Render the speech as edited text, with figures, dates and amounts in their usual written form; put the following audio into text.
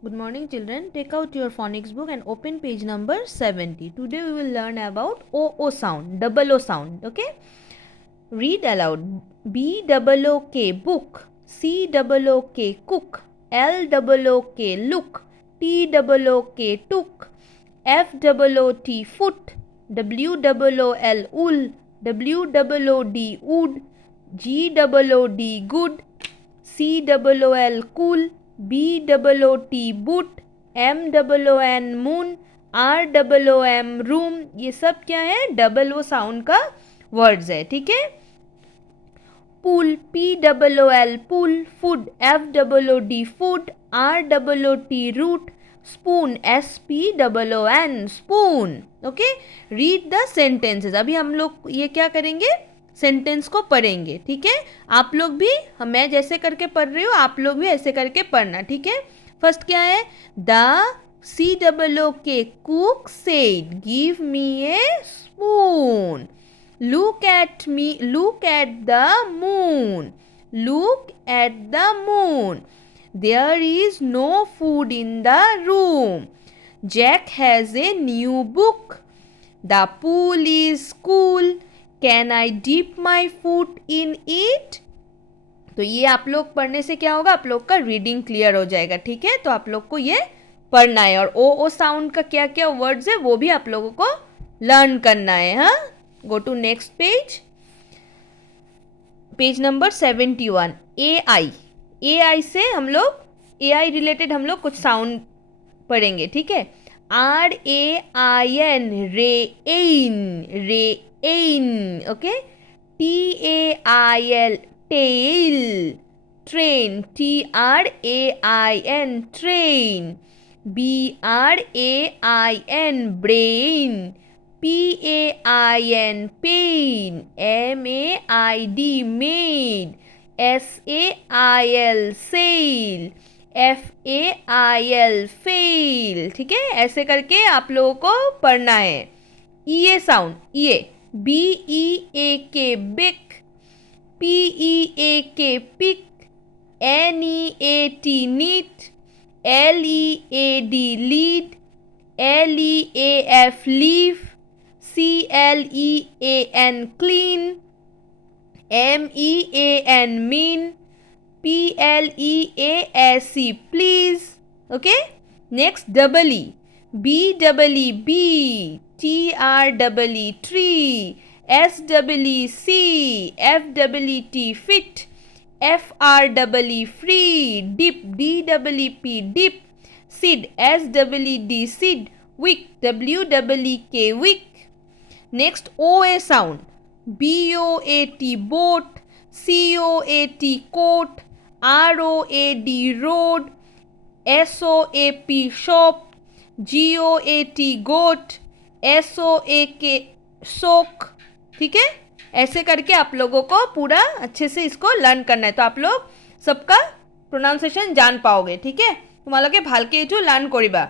Good morning, children. Take out your phonics book and open page number 70. Today we will learn about O sound, double O sound. Okay? Read aloud. B-double-O-K, book. C-double-O-K, cook. L-double-O-K, look. T-double-O-K, took. F-double-O-T, foot. W-double-O-L, wool. W-double-O-D, wood. G-double-O-D, good. C-double-O-L, cool. B-double-O-T, boot. M-double-O-N, moon. R-double-O-M, room. ये सब क्या है? Double O sound का words है. ठीक है. pool, P-double-O-L, pool. food, F-double-O-D, food. R-double-O-T, root. spoon, S-P-double-O-N, spoon. Okay. Read the sentences. अभी हम लोग ये क्या करेंगे? सेंटेंस को पढ़ेंगे. ठीक है. आप लोग भी, मैं जैसे करके पढ़ रही हूँ, आप लोग भी ऐसे करके पढ़ना. ठीक है. फर्स्ट क्या है? The C-double-O-K, cook said, give me a spoon. Look at me, look at the moon. Look at the moon. There is no food in the room. Jack has a new book. The pool is cool. Can I dip my foot in it? तो ये आप लोग पढ़ने से क्या होगा? आप लोग का रीडिंग क्लियर हो जाएगा. ठीक है. तो आप लोग को ये पढ़ना है और ओ साउंड का क्या क्या वर्ड्स है वो भी आप लोगों को लर्न करना है. हाँ. Go to next page. Page number 71. AI से हम लोग AI रिलेटेड हम लोग कुछ साउंड पढ़ेंगे. ठीक है. RAIN, rain. Okay. TAIL, tail. train, TRAIN, train. BRAIN, brain. PAIN, pain. MAID, maid. SAIL, sail. FAIL, fail. ठीक है. ऐसे करके आप लोगों को पढ़ना है. EA sound. EA, BEAK, bick. PEAK, pick. NEAT, neat. LEAD, lead. LEAF, leaf. CLEAN, clean. MEAN, mean. PLEASE, please. Okay. Next, double E. BEEB, TREE, tree. SEEC, FEET, fit. FREE, free. Dip, DEEP, dip. Seed, SEED, seed. Wick, WEEK, wick. Next, OA sound. BOAT, boat. COAT, coat. ROAD, road. SOAP, shop. GOAT, goat. SOAK, soak. ठीक है. ऐसे करके आप लोगों को पूरा अच्छे से इसको लर्न करना है. तो आप लोग सबका प्रोनाउंसिएशन जान पाओगे. ठीक है. तुम्हारा के भालके जो लर्न करिबा.